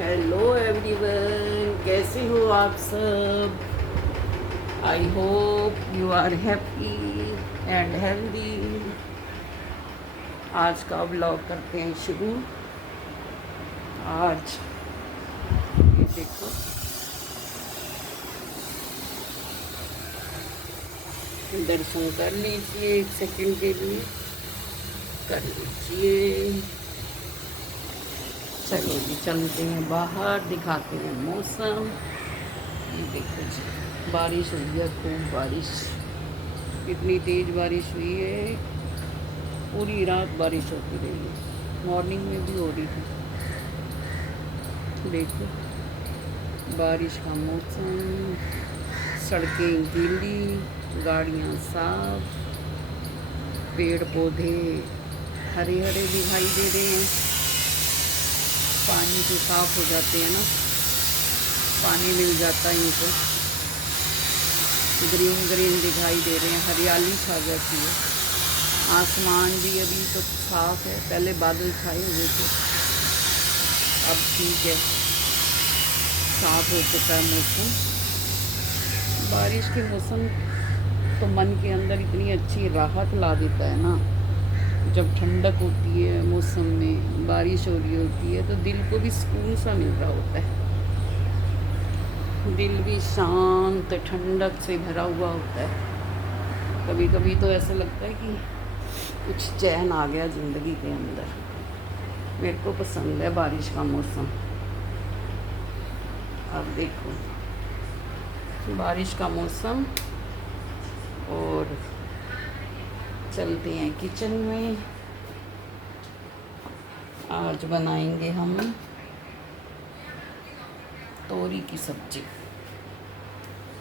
Hello everyone, कैसे हो आप सब। I hope you are happy and healthy. आज का व्लॉग करते हैं शुरू। आज ये देखो, दर्शन कर लीजिए, 1 सेकंड के लिए कर लीजिए। चलो जी, चलते हैं बाहर, दिखाते हैं मौसम। ये देखो जी, बारिश हुई है, खूब बारिश। कितनी तेज़ बारिश हुई है, पूरी रात बारिश होती रही है, मॉर्निंग में भी हो रही थी। देखो, बारिश का मौसम, सड़कें गीली, गाड़ियाँ साफ, पेड़ पौधे हरे हरे दिखाई दे रहे हैं। पानी तो साफ हो जाते हैं ना, पानी मिल जाता है इनको, ग्रीन ग्रीन दिखाई दे रहे हैं, हरियाली छा जाती है। आसमान भी अभी तो साफ है, पहले बादल छाए हुए थे, अब ठीक है, साफ हो चुका है मौसम। बारिश के मौसम तो मन के अंदर इतनी अच्छी राहत ला देता है ना। जब ठंडक होती है मौसम में, बारिश हो रही होती है, तो दिल को भी सुकून सा मिल रहा होता है। दिल भी शांत ठंडक से भरा हुआ होता है। कभी कभी तो ऐसा लगता है कि कुछ चैन आ गया ज़िंदगी के अंदर। मेरे को पसंद है बारिश का मौसम। अब देखो, बारिश का मौसम, और चलते हैं किचन में। आज बनाएंगे हम तोरी की सब्ज़ी।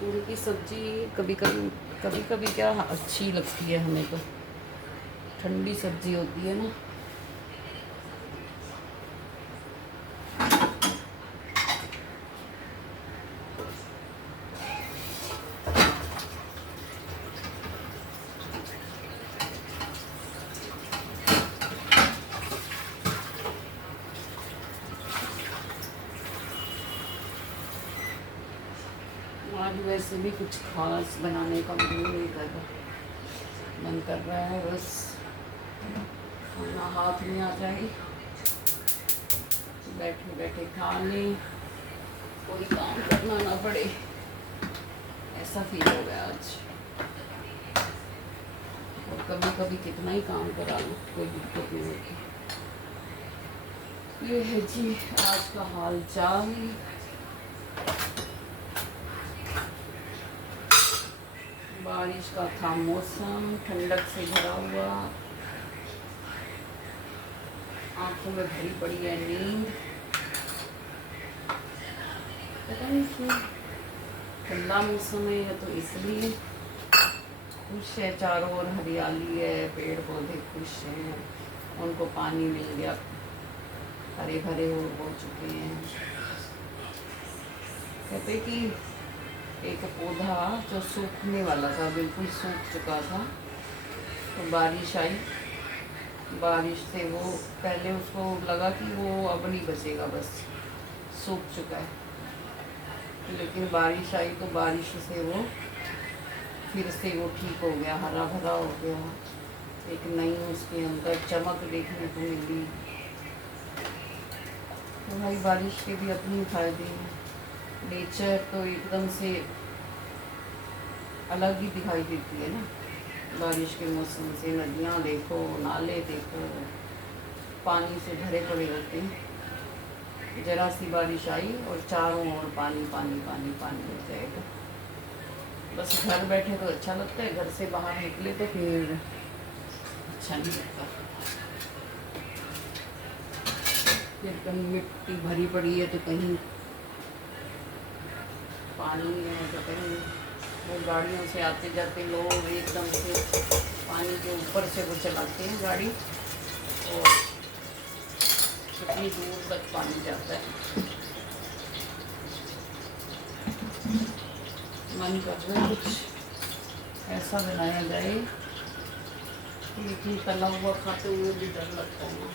तोरी की सब्ज़ी कभी कभी क्या अच्छी लगती है हमें, तो ठंडी सब्ज़ी होती है ना। आज वैसे भी कुछ खास बनाने का मन नहीं कर रहा, मन कर रहा है बस खाना हाथ में आ जाए, बैठे बैठे खा लें, कोई काम करना ना पड़े, ऐसा फील हो गया आज। और कभी कभी कितना ही काम करा लो, कोई दिक्कत नहीं होती। ये है जी आज का हाल चाल। बारिश का था मौसम, ठंडक से भरा हुआ, आंखों में भरी पड़ी है नींद। पता नहीं क्यों ठंडा मौसम है, या तो इसलिए खुश है, चारों ओर हरियाली है, पेड़ पौधे खुश हैं, उनको पानी मिल गया, हरे भरे हो चुके हैं। कहते कि एक पौधा जो सूखने वाला था, बिल्कुल सूख चुका था, तो बारिश आई, बारिश से वो पहले उसको लगा कि वो अब नहीं बचेगा, बस सूख चुका है। लेकिन बारिश आई तो बारिश से वो फिर से वो ठीक हो गया, हरा भरा हो गया, एक नई उसके अंदर चमक देखने को मिली। तो भाई बारिश के भी अपने फायदे हैं। नेचर तो एकदम से अलग ही दिखाई देती है ना बारिश के मौसम से। नदियाँ देखो, नाले देखो, पानी से भरे पड़े होते हैं। जरा सी बारिश आई और चारों ओर पानी पानी पानी पानी हो जाएगा। बस घर बैठे तो अच्छा लगता है, घर से बाहर निकले तो फिर अच्छा नहीं लगता। फिर कहीं मिट्टी भरी पड़ी है, तो कहीं पानी है, तो कहीं वो गाड़ियों से आते जाते लोग एकदम से पानी के ऊपर से वो चलाते हैं गाड़ी, और कितनी दूर तक पानी जाता है। मन कर रहा है कुछ ऐसा बनाया जाए, लेकिन तला हुआ खाते हुए भी डर लगता है ना।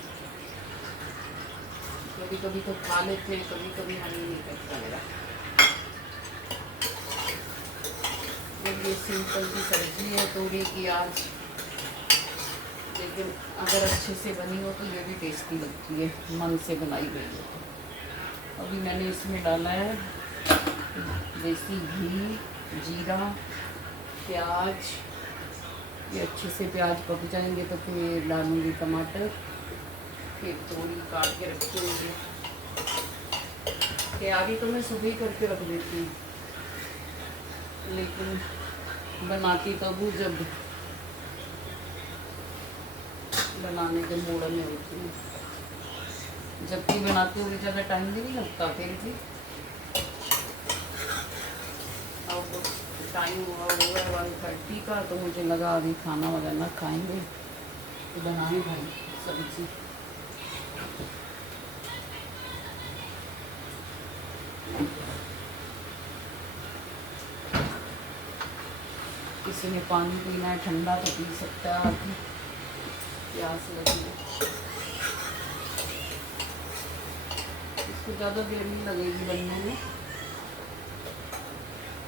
कभी कभी तो खा लेते हैं, कभी कभी मन ही नहीं करता मेरा। जब ये सिंपल की सब्जी है तोरी की आज, लेकिन अगर अच्छे से बनी हो तो ये भी टेस्टी लगती है, मन से बनाई गई है तो। अभी मैंने इसमें डाला है देसी घी, जीरा, प्याज। ये अच्छे से प्याज पक जाएंगे तो फिर डालूँगी टमाटर, फिर तोरी काट के रखी होगी। तैयारी तो मैं सुबह ही करके रख देती हूँ, लेकिन बनाती तब हूँ जब बनाने के मूड में होती हूँ। जबकि बनाती हूँ ज़्यादा टाइम भी नहीं लगता, फिर भी अब टाइम हुआ 1:30 का, तो मुझे लगा अभी खाना वगैरह खाएंगे तो बनाए भाई सब्जी। किसी ने पानी पीना है ठंडा तो पी सकता है, आदमी प्यास लगी है। इसको ज़्यादा देर नहीं लगेगी बनने में,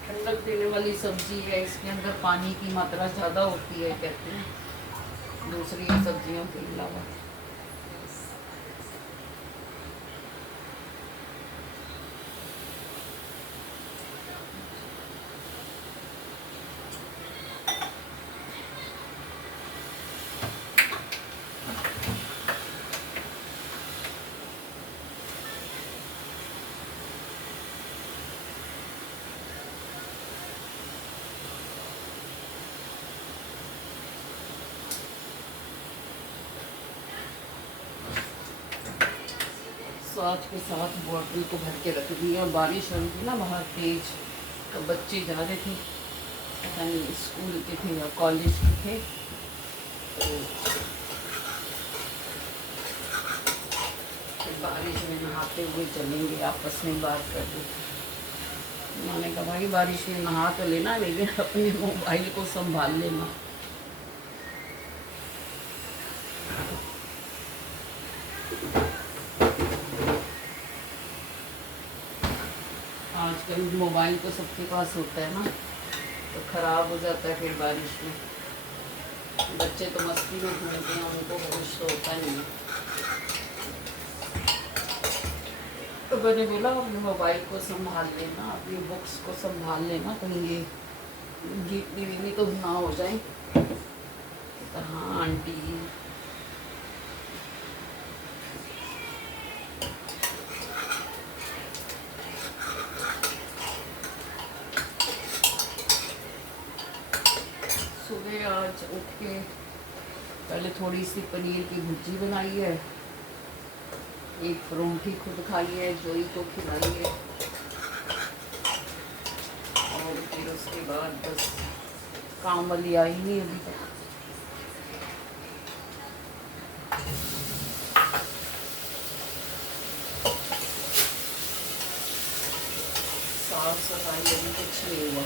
ठंडक देने वाली सब्जी है, इसके अंदर पानी की मात्रा ज़्यादा होती है कहते हैं दूसरी सब्जियों के अलावा। साथ के साथ बॉटल को भर के रख दिया। बारिश हो रही थी ना बाहर तेज, तो बच्चे जा रहे थे, पता नहीं स्कूल के थे या कॉलेज के थे, तो फिर बारिश में नहाते हुए चलेंगे, आपस में बात कर रहे। मैंने कहा भाई बारिश में नहा तो लेना, लेकिन अपने मोबाइल को संभाल लेना। आजकल मोबाइल तो सबके पास होता है ना, तो ख़राब हो जाता है फिर बारिश में। बच्चे तो मस्ती में घूमते हैं, उनको कुछ तो होता नहीं है। तो मैंने बोला अपने मोबाइल को संभाल लेना, अपनी बुक्स को संभाल लेना, कहीं ये गिरनी विरनी तो ना हो जाए। तो हाँ आंटी, सुबह आज उठ के पहले थोड़ी सी पनीर की भुर्जी बनाई है, एक परोंठी खुद खाई है, जोई को खिलाई है, और फिर उसके बाद बस काम वाली आई नहीं अभी तक। साफ सफाई अभी कुछ नहीं हुआ,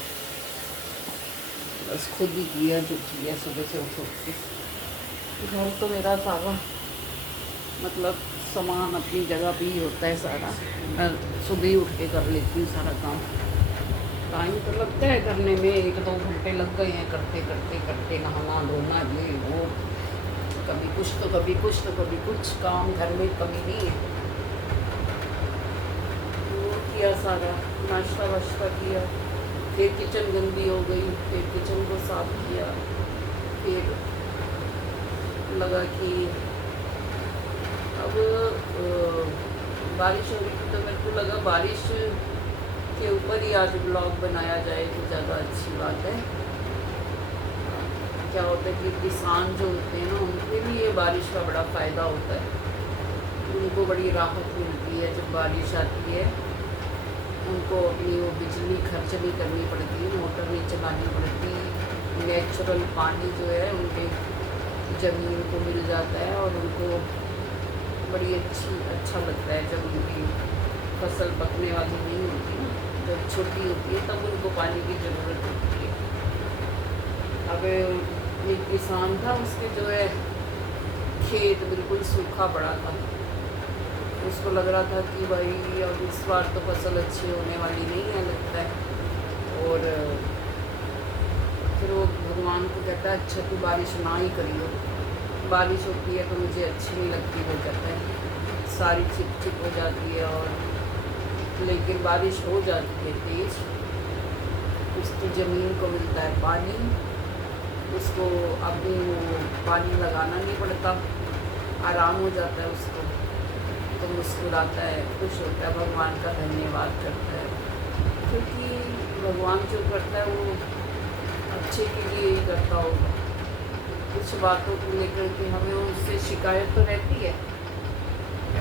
बस खुद ही किया जो किया सुबह से उठ के। घर तो मेरा सारा मतलब सामान अपनी जगह पे ही होता है सारा, मैं सुबह ही उठ के कर लेती हूँ सारा काम। टाइम तो लगता है करने में, 1-2 घंटे लग गए हैं करते करते करते, नहाना धोना ये वो, कभी कुछ तो कभी कुछ तो कभी कुछ, काम घर में कमी नहीं है। वो किया सारा, नाश्ता वाश्ता किया, फिर किचन गंदी हो गई, फिर किचन को साफ किया, फिर लगा कि अब बारिश हो रही थी तो मेरे को लगा बारिश के ऊपर ही आज ब्लॉग बनाया जाए तो ज़्यादा अच्छी बात है। क्या होता है कि किसान जो होते हैं ना, उनके लिए बारिश का बड़ा फ़ायदा होता है, उनको बड़ी राहत मिलती है जब बारिश आती है। उनको अपनी वो बिजली खर्च नहीं करनी पड़ती, मोटर नहीं चलानी पड़ती, नेचुरल पानी जो है उनके ज़मीन को मिल जाता है, और उनको बड़ी अच्छा लगता है जब उनकी फसल पकने वाली नहीं होती, जब छोटी होती है तब उनको पानी की ज़रूरत होती है। अब एक किसान था, उसके जो है खेत बिल्कुल सूखा पड़ा था, उसको लग रहा था कि भाई अब इस बार तो फसल अच्छी होने वाली नहीं है लगता है। और फिर वो भगवान को कहता है अच्छा तू बारिश ना ही करियो, बारिश होती है तो मुझे अच्छी नहीं लगती। वो कहता है सारी चिप चिप हो जाती है, और लेकिन बारिश हो जाती है तेज़, उसकी ज़मीन को मिलता है पानी, उसको अभी वो पानी लगाना नहीं पड़ता, आराम हो जाता है उसको, तो मुस्कुराता है, खुश होता है, भगवान का धन्यवाद करता है। क्योंकि भगवान जो करता है वो अच्छे के लिए ही करता होगा। कुछ बातों को लेकर के हमें उससे शिकायत तो रहती है,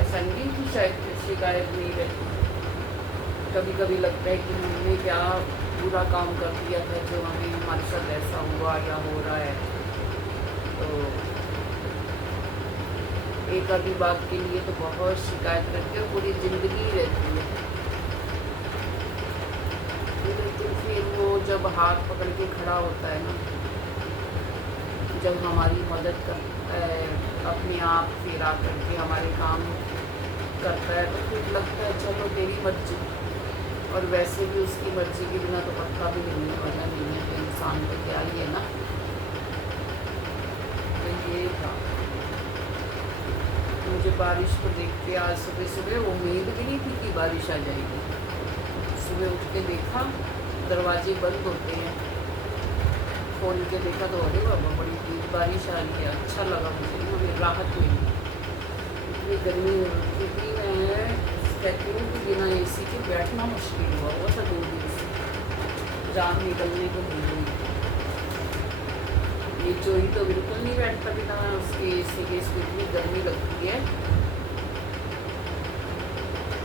ऐसा नहीं कि शायद शिकायत नहीं रहती। कभी कभी लगता है कि हमने क्या बुरा काम कर दिया था जो हमें हमारे साथ ऐसा हुआ या हो रहा है। तो एक आधी बात के लिए तो बहुत शिकायत करके पूरी ज़िंदगी ही रहती है। लेकिन फिर वो जब हाथ पकड़ के खड़ा होता है ना, जब हमारी मदद करता है, अपने आप फिर आ करके हमारे काम करता है, तो फिर लगता है चलो तेरी मर्जी। और वैसे भी उसकी मर्जी के बिना तो पत्ता भी हिलने वाला नहीं है, तो इंसान तो क्या ही है ना। तो ये था, मुझे बारिश को देख के आज सुबह सुबह उम्मीद भी नहीं थी कि बारिश आ जाएगी। सुबह उठ के देखा दरवाजे बंद होते हैं, खोल के देखा तो अरे बाबा बड़ी तेज बारिश आ रही है। अच्छा लगा मुझे, मुझे राहत हुई। इतनी गर्मी हो रही थी, मैं कहती हूँ कि बिना एसी के बैठना मुश्किल हुआ था 2 दिन से, जान निकलने को मिल गई। ये चोरी तो बिल्कुल नहीं बैठता बिना उसके एसी के, इसको इतनी गर्मी लगती है।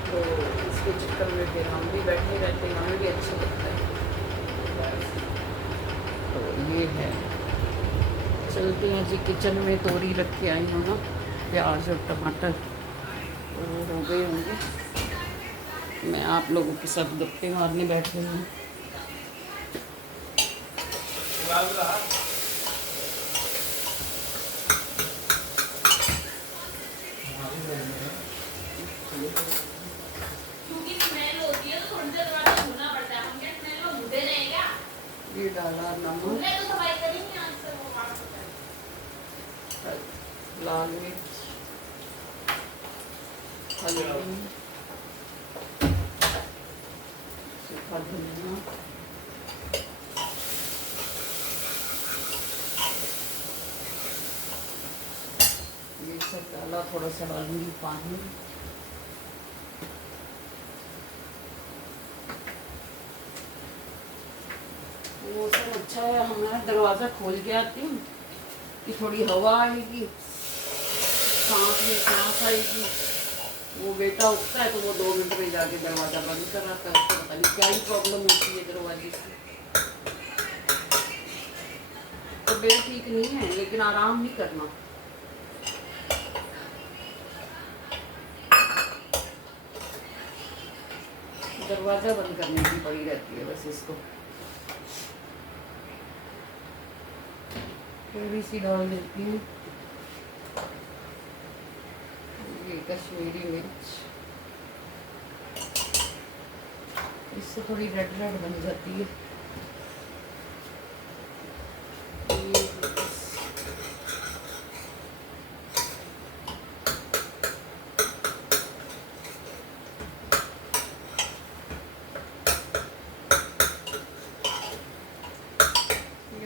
तो इसके चक्कर में फिर हम भी बैठे रहते हैं, हमें भी अच्छा लगता है। तो ये है, चलते हैं जी किचन में। तोरी रख के आई हूँ ना, प्याज और टमाटर तो हो गए होंगे। मैं आप लोगों के साथ गप्पे मारने बैठ गई हूँ। ये डाला नमक, लाल मिर्च, हल्दी, सूखा धनिया, ये सब डाला। थोड़ा सा डालूंगी पानी। मौसम अच्छा है, हमारा दरवाज़ा खोल के आती हूँ कि थोड़ी हवा आएगी, सांस में सांस आएगी। वो बेटा उठता है तो वो 2 मिनट में जाके दरवाज़ा बंद कर आता है। उसको पता नहीं क्या ही प्रॉब्लम होती है दरवाजे से। तबीयत ठीक नहीं है लेकिन आराम नहीं करना। दरवाज़ा बंद करने की पड़ी रहती है बस इसको। थोड़ी सी डाल देती हूँ ये कश्मीरी मिर्च, इससे थोड़ी रेड रेड बन जाती है।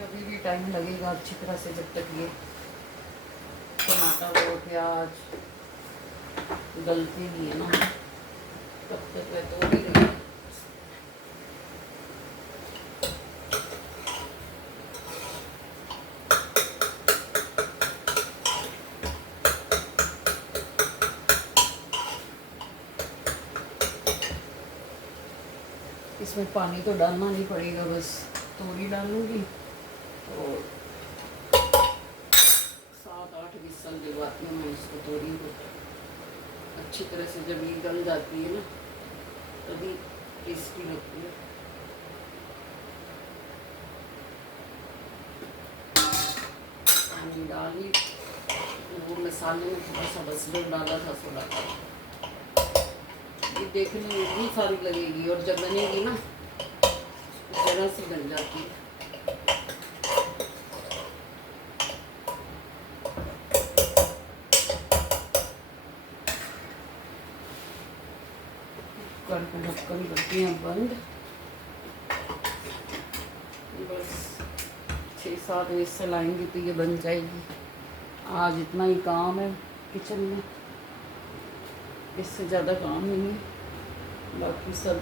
अभी भी टाइम लगेगा अच्छी तरह से, जब तक ये टमाटर और प्याज गलती नहीं है ना, तब तक वह तो ही रही। इसमें पानी तो डालना नहीं पड़ेगा, बस तोरी डालूंगी और 7-8 विसल दिलवाती हूँ मैं इसको। तोरी को अच्छी तरह से जब ये गल जाती है ना तभी टेस्टी लगती है। पानी डाली, वो मसाले में थोड़ा सा बस डाला था, सोडा था। ये देखने में इतनी सारी लगेगी और जब बनेगी ना जरा सी बन जाती है। कुकर को ढक्कन करती हैं बंद। बस 6-7 विसल आएंगी तो ये बन जाएगी। आज इतना ही काम है किचन में, इससे ज़्यादा काम नहीं है। बाकी सब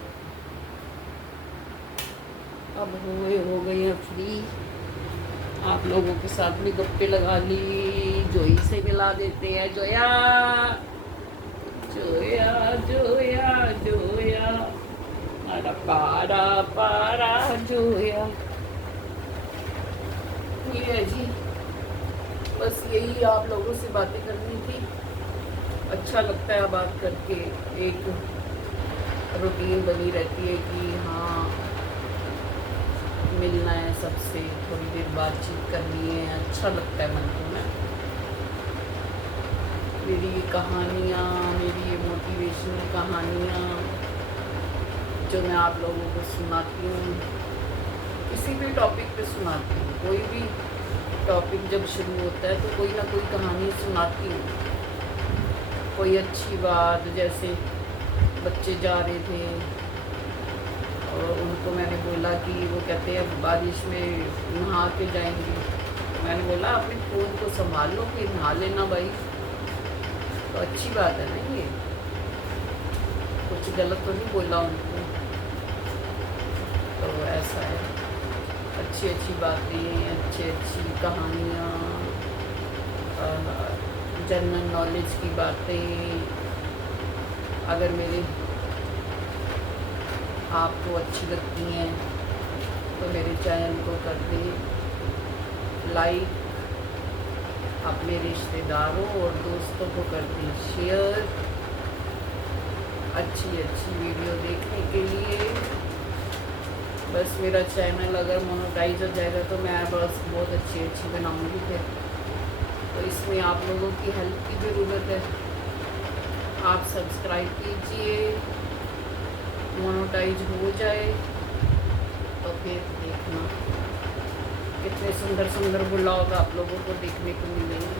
अब हो गए हैं फ्री। आप लोगों के साथ भी गप्पे लगा ली, जोई से मिला देते हैं। जोया जोया जोया जोया अरे पारा पारा जोया। ये है जी, बस यही आप लोगों से बातें करनी थी। अच्छा लगता है बात करके, एक रूटीन बनी रहती है कि हाँ मिलना है सबसे, थोड़ी देर बातचीत करनी है, अच्छा लगता है मन को ना। मेरी ये कहानियाँ, मेरी ये मोटिवेशनल कहानियाँ जो मैं आप लोगों को सुनाती हूँ, किसी भी टॉपिक पे सुनाती हूँ। कोई भी टॉपिक जब शुरू होता है तो कोई ना कोई कहानी सुनाती हूँ। कोई अच्छी बात, जैसे बच्चे जा रहे थे और उनको मैंने बोला कि वो कहते हैं बारिश में नहा के जाएंगे। मैंने बोला अपने फ़ोन को संभाल लो, फिर नहा लेना भाई। तो अच्छी बात है ना, ये कुछ गलत तो नहीं बोला उनको। तो ऐसा है, अच्छी अच्छी बातें, अच्छी अच्छी कहानियाँ, जनरल नॉलेज की बातें अगर मेरे आपको अच्छी लगती हैं तो मेरे चैनल को कर दें लाइक, अपने रिश्तेदारों और दोस्तों को कर दें शेयर। अच्छी अच्छी वीडियो देखने के लिए बस मेरा चैनल अगर मोनेटाइज हो जाएगा तो मैं बस बहुत अच्छी अच्छी बनाऊंगी फिर। तो इसमें आप लोगों की हेल्प की ज़रूरत है। आप सब्सक्राइब कीजिए, मोनेटाइज हो जाए तो फिर देखना कितने सुंदर सुंदर ब्लॉग आप लोगों को देखने को मिलेंगे।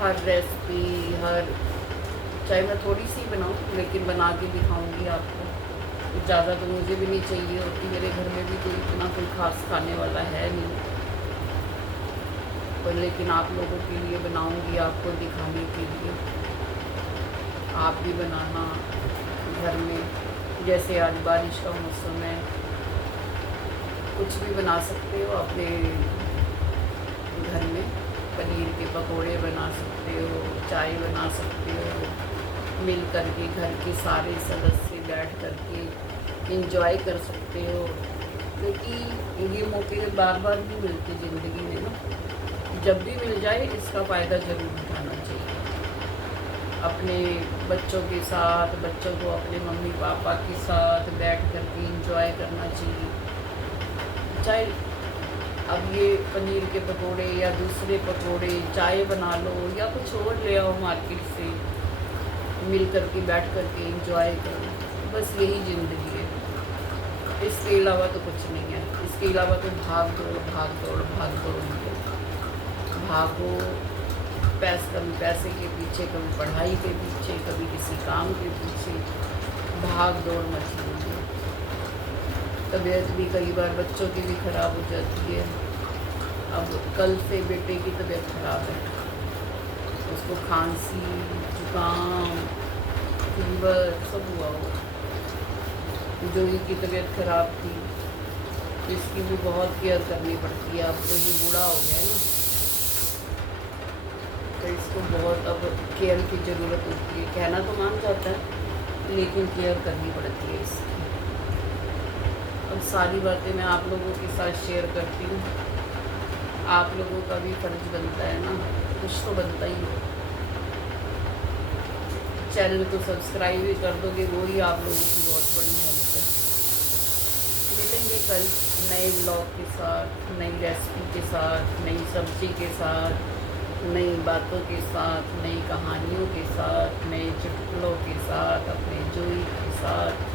हर रेसिपी, हर चाहे मैं थोड़ी सी बनाऊँ लेकिन बना के दिखाऊंगी आपको। ज़्यादा तो मुझे भी नहीं चाहिए होती, मेरे घर में भी कोई इतना कोई खास खाने वाला है नहीं, पर लेकिन आप लोगों के लिए बनाऊंगी, आपको दिखाने के लिए। आप भी बनाना घर में, जैसे आज बारिश का मौसम है, कुछ भी बना सकते हो अपने घर में। पनीर के पकोड़े बना सकते हो, चाय बना सकते हो, मिल करके घर के सारे सदस्य बैठ करके एंजॉय कर सकते हो। क्योंकि ये मौके बार बार नहीं मिलते ज़िंदगी में ना, जब भी मिल जाए इसका फ़ायदा ज़रूर उठाना चाहिए। अपने बच्चों के साथ, बच्चों को अपने मम्मी पापा के साथ बैठ कर के इंजॉय करना चाहिए। चाहे अब ये पनीर के पकोड़े या दूसरे पकोड़े, चाय बना लो या कुछ और ले आओ मार्केट से, मिल कर के बैठ कर के इंजॉय करो। बस यही ज़िंदगी है, इसके अलावा तो कुछ नहीं है। इसके अलावा तो भाग दौड़ भाग दौड़ भाग दौड़, भागो कभी पैसे के पीछे, कभी पढ़ाई के पीछे, कभी किसी काम के पीछे, भाग दौड़ मची हुई है। तबीयत भी कई बार बच्चों की भी ख़राब हो जाती है। अब कल से बेटे की तबीयत ख़राब है, उसको खांसी, जुकाम, फीवर सब हुआ हो। जोई की तबीयत ख़राब थी, तो इसकी भी बहुत केयर करनी पड़ती है। अब तो ये बूढ़ा हो गया ना, तो इसको बहुत अब केयर की ज़रूरत होती है। कहना तो मान जाता है लेकिन केयर करनी पड़ती है इसकी। अब सारी बातें मैं आप लोगों के साथ शेयर करती हूँ। आप लोगों का भी फर्ज बनता है ना, कुछ तो बनता ही है। चैनल को सब्सक्राइब भी कर दोगे, वो ही आप लोगों की बहुत बड़ी हेल्प है। मिलेंगे कल नए ब्लॉग के साथ, नई रेसिपी के साथ, नई सब्ज़ी के साथ। नई बातों के साथ, नई कहानियों के साथ, नए चुटकुलों के साथ, अपने जोई के साथ,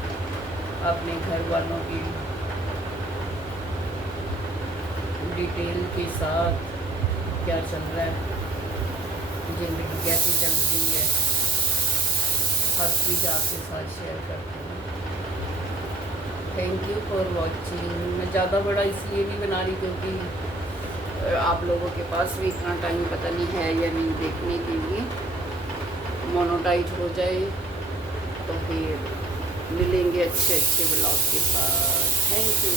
अपने घर वालों की डिटेल के साथ क्या चल रहा है, ज़िंदगी कैसी चल रही है, हर चीज़ आपके साथ शेयर करती हूँ। Thank you for watching. मैं ज़्यादा बड़ा इसलिए नहीं बना रही क्योंकि आप लोगों के पास भी इतना टाइम पता नहीं है या नहीं देखने के लिए। मोनोटाइज हो जाए तो फिर मिलेंगे अच्छे अच्छे ब्लॉग के साथ। Thank you.